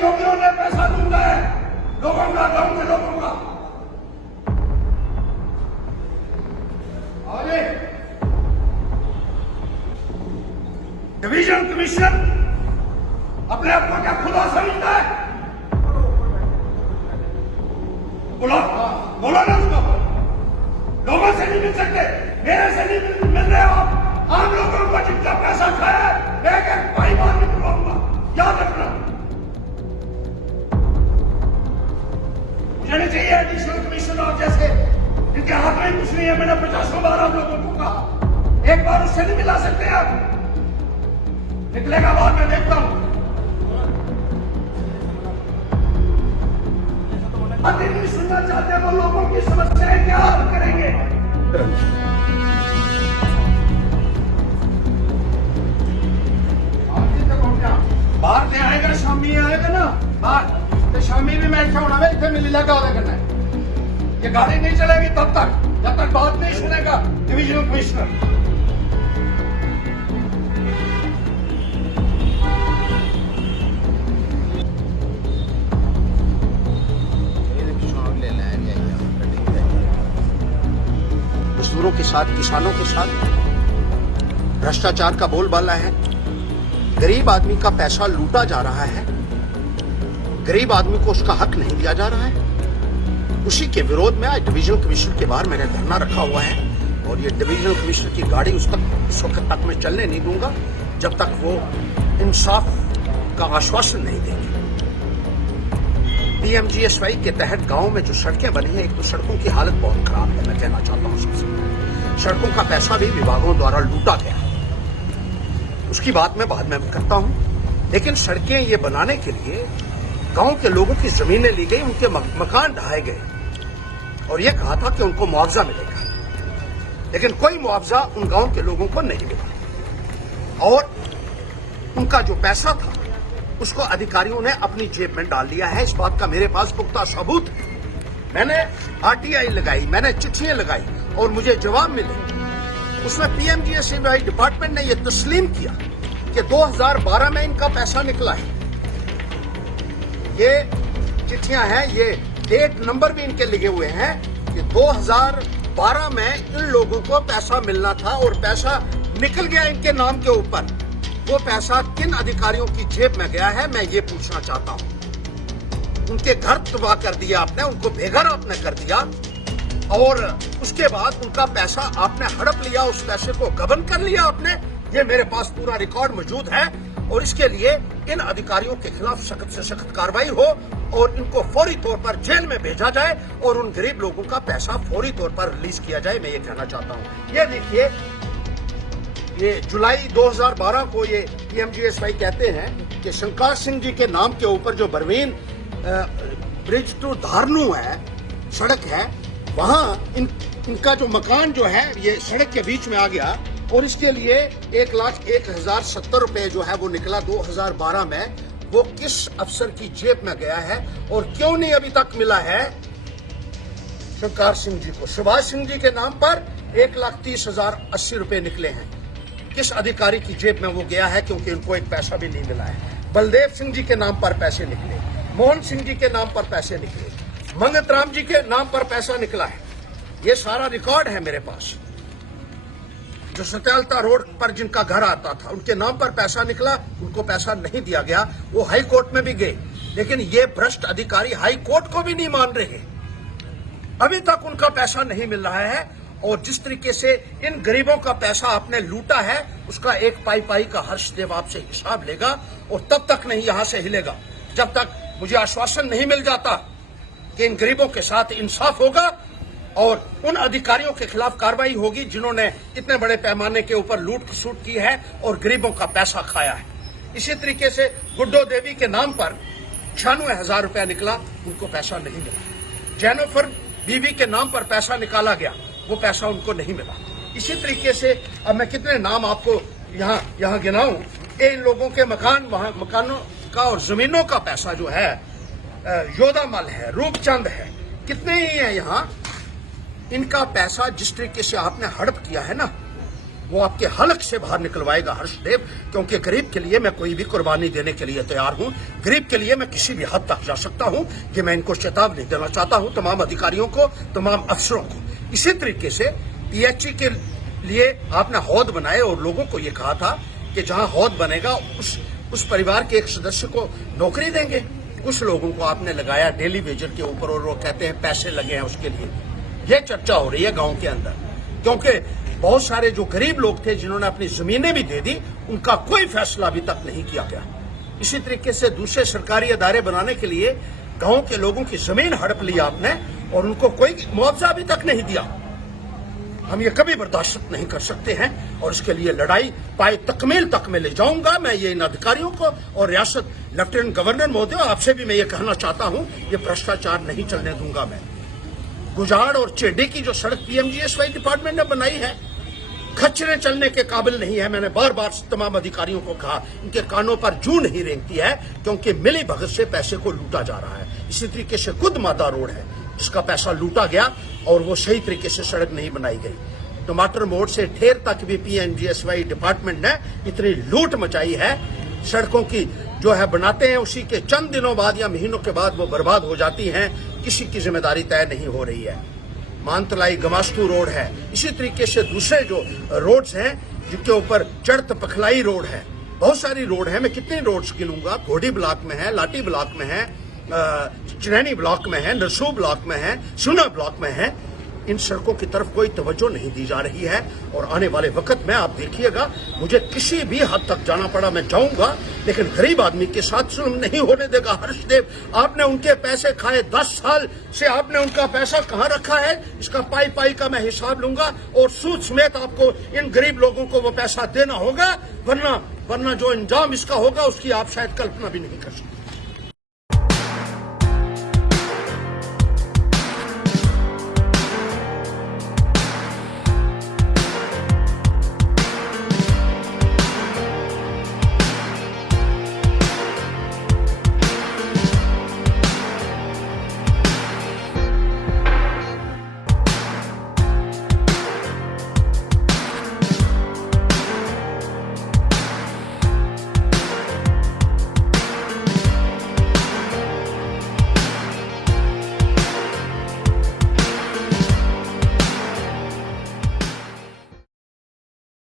योगियों ने पैसा लूटा है लोगों का, गांव के लोगों का। आगे डिवीजन कमिश्नर अपने आप को क्या खुदा समझता है? बोलो बोलो ना उसको। लोगों से नहीं मिल सकते, मेरे से नहीं मिल रहे हो आप। आम लोगों को जितना पैसा खाया है एक एक भाई बात नहीं करवाऊंगा, याद रखना। मुझे नहीं चाहिए एडिशनल कमिश्नर जैसे, इनके हाथ में कुछ नहीं है। मैंने 50 बार आप लोगों को कहा, एक बार उससे नहीं मिला सकते आप। निकलेगा बाद में देखता हूं। अभी नहीं सुनना चाहते वो लोगों की समस्याएं क्या हल करेंगे। बाहर से आएगा, शामी आएगा ना बाहर, तो शामी भी मैं क्या होना इतने मिली लगा करना है। ये गाड़ी नहीं चलेगी तब तक जब तक बात नहीं सुनेगा डिवीजनल कमिश्नर। मजदूरों के साथ, किसानों के साथ भ्रष्टाचार का बोलबाला है। गरीब आदमी का पैसा लूटा जा रहा है, गरीब आदमी को उसका हक नहीं दिया जा रहा है। उसी के विरोध में आज डिवीजनल कमिश्नर के बाहर मैंने धरना रखा हुआ है और ये डिवीजनल कमिश्नर की गाड़ी उस वक्त तक मैं चलने नहीं दूंगा जब तक वो इंसाफ का आश्वासन नहीं देंगे। पीएमजीएसवाई के तहत गांव में जो सड़कें बनी हैं, एक तो सड़कों की हालत बहुत खराब है। मैं कहना चाहता हूं सबसे, सड़कों का पैसा भी विभागों द्वारा लूटा गया, उसकी बात मैं बाद में करता हूं। लेकिन सड़कें ये बनाने के लिए गांव के लोगों की जमीनें ली गई, उनके मकान ढहाए गए और ये कहा था कि उनको मुआवजा मिलेगा, लेकिन कोई मुआवजा उन गांव के लोगों को नहीं मिला और उनका जो पैसा था उसको अधिकारियों ने अपनी जेब में डाल लिया है। इस बात का मेरे पास पुख्ता सबूत है। मैंने आरटीआई लगाई, मैंने चिट्ठियां लगाई और मुझे जवाब मिले। उसमें पीएमजीएसवाई डिपार्टमेंट ने यह तस्लीम किया कि 2012 में इनका पैसा निकला है। ये चिट्ठियां हैं, ये डेट नंबर भी इनके लिखे हुए हैं कि 2012 में इन लोगों को पैसा मिलना था और पैसा निकल गया इनके नाम के ऊपर। वो पैसा किन अधिकारियों की जेब में गया है, मैं ये पूछना चाहता हूं। उनके घर तबाह कर दिया आपने, उनको बेघर आपने कर दिया और उसके बाद उनका पैसा आपने हड़प लिया, उस पैसे को गबन कर लिया आपने। ये मेरे पास पूरा रिकॉर्ड मौजूद है और इसके लिए इन अधिकारियों के खिलाफ सख्त से सख्त कार्रवाई हो और इनको फौरी तौर पर जेल में भेजा जाए और उन गरीब लोगों का पैसा फौरी तौर पर रिलीज किया जाए। मैं ये कहना चाहता हूं। ये देखिए, ये जुलाई 2012 को ये पीएमजीएसवाई कहते हैं कि शंकर सिंह जी के नाम के ऊपर जो बरवीन ब्रिज टू धारनू है, सड़क है, वहां इनका जो मकान जो है ये सड़क के बीच में आ गया और इसके लिए 1,01,070 रुपए जो है वो निकला 2012 में। वो किस अफसर की जेब में गया है और क्यों नहीं अभी तक मिला है शंकर सिंह जी को? सुभाष सिंह जी के नाम पर 1,30,080 रुपए निकले हैं। किस अधिकारी की जेब में वो गया है? क्योंकि उनको एक पैसा भी नहीं मिला है। बलदेव सिंह जी के नाम पर पैसे निकले, मोहन सिंह जी के नाम पर पैसे निकले, मंगत राम जी के नाम पर पैसा निकला है। ये सारा रिकॉर्ड है मेरे पास। जो सत्यालता रोड पर जिनका घर आता था उनके नाम पर पैसा निकला, उनको पैसा नहीं दिया गया। वो हाई कोर्ट में भी गए, लेकिन ये भ्रष्ट अधिकारी हाई कोर्ट को भी नहीं मान रहे। अभी तक उनका पैसा नहीं मिल रहा है और जिस तरीके से इन गरीबों का पैसा आपने लूटा है उसका एक पाई पाई का हर्षदेव आपसे हिसाब लेगा और तब तक नहीं यहां से हिलेगा जब तक मुझे आश्वासन नहीं मिल जाता कि इन गरीबों के साथ इंसाफ होगा और उन अधिकारियों के खिलाफ कार्रवाई होगी जिन्होंने इतने बड़े पैमाने के ऊपर लूट खसूट की है और गरीबों का पैसा खाया है। इसी तरीके से गुड्डो देवी के नाम पर 96,000 रुपया निकला, उनको पैसा नहीं मिला। जेनिफर बीवी के नाम पर पैसा निकाला गया, वो पैसा उनको नहीं मिला। इसी तरीके से अब मैं कितने नाम आपको यहाँ गिनाऊं। इन लोगों के मकानों का और जमीनों का पैसा जो है, योदामल है, रूपचंद है, कितने ही है यहाँ। इनका पैसा जिस तरीके से आपने हड़प किया है ना, वो आपके हलक से बाहर निकलवाएगा हर्षदेव, क्योंकि गरीब के लिए मैं कोई भी कुर्बानी देने के लिए तैयार हूं। गरीब के लिए मैं किसी भी हद तक जा सकता हूं। ये मैं इनको चेतावनी देना चाहता हूं, तमाम अधिकारियों को, तमाम अफसरों को। इसी तरीके से पीएचई के लिए आपने हौद बनाए और लोगों को ये कहा था कि जहां हौद बनेगा उस परिवार के एक सदस्य को नौकरी देंगे। कुछ लोगों को आपने लगाया डेली वेजर के ऊपर और वो कहते हैं पैसे लगे हैं उसके लिए। ये चर्चा हो रही है गांव के अंदर, क्योंकि बहुत सारे जो गरीब लोग थे जिन्होंने अपनी जमीनें भी दे दी, उनका कोई फैसला अभी तक नहीं किया गया। इसी तरीके से दूसरे सरकारी अदारे बनाने के लिए गांव के लोगों की जमीन हड़प ली आपने और उनको कोई मुआवजा अभी तक नहीं दिया। हम ये कभी बर्दाश्त नहीं कर सकते हैं और इसके लिए लड़ाई पाए तकमील तक में ले जाऊंगा। मैं ये इन अधिकारियों को और रियासत लेफ्टिनेंट गवर्नर महोदय आपसे भी मैं ये कहना चाहता हूं, ये भ्रष्टाचार नहीं चलने दूंगा मैं। गुजाड़ और चेडी की जो सड़क पीएमजीएसवाई डिपार्टमेंट ने बनाई है, खच्चरे चलने के काबिल नहीं है। मैंने बार बार तमाम अधिकारियों को कहा, इनके कानों पर जू नहीं रेंगती है, क्योंकि मिली भगत से पैसे को लूटा जा रहा है। इसी तरीके से खुद मादा रोड है जिसका पैसा लूटा गया और वो सही तरीके से सड़क नहीं बनाई गई। टमाटर मोड़ से ठेर तक भी पीएमजीएसवाई डिपार्टमेंट ने इतनी लूट मचाई है। सड़कों की जो है बनाते हैं, उसी के चंद दिनों बाद या महीनों के बाद वो बर्बाद हो जाती हैं। किसी की जिम्मेदारी तय नहीं हो रही है। मानतलाई गमास्तू रोड है, इसी तरीके से दूसरे जो रोड्स हैं जिनके ऊपर चढ़त पखलाई रोड है, बहुत सारी रोड है। मैं कितनी रोड्स गिनूंगा। घोड़ी ब्लॉक में है, लाठी ब्लॉक में है, चिरैनी ब्लॉक में है, नरसू ब्लॉक में है, सुना ब्लॉक में है। इन सड़कों की तरफ कोई तवज्जो नहीं दी जा रही है और आने वाले वक्त में आप देखिएगा, मुझे किसी भी हद तक जाना पड़ा मैं जाऊंगा, लेकिन गरीब आदमी के साथ जुल्म नहीं होने देगा। हर्षदेव, आपने उनके पैसे खाए, 10 साल से आपने उनका पैसा कहां रखा है, इसका पाई पाई का मैं हिसाब लूंगा और सूद समेत आपको इन गरीब लोगों को वो पैसा देना होगा, वरना जो इंजाम इसका होगा उसकी आप शायद कल्पना भी नहीं कर सकते।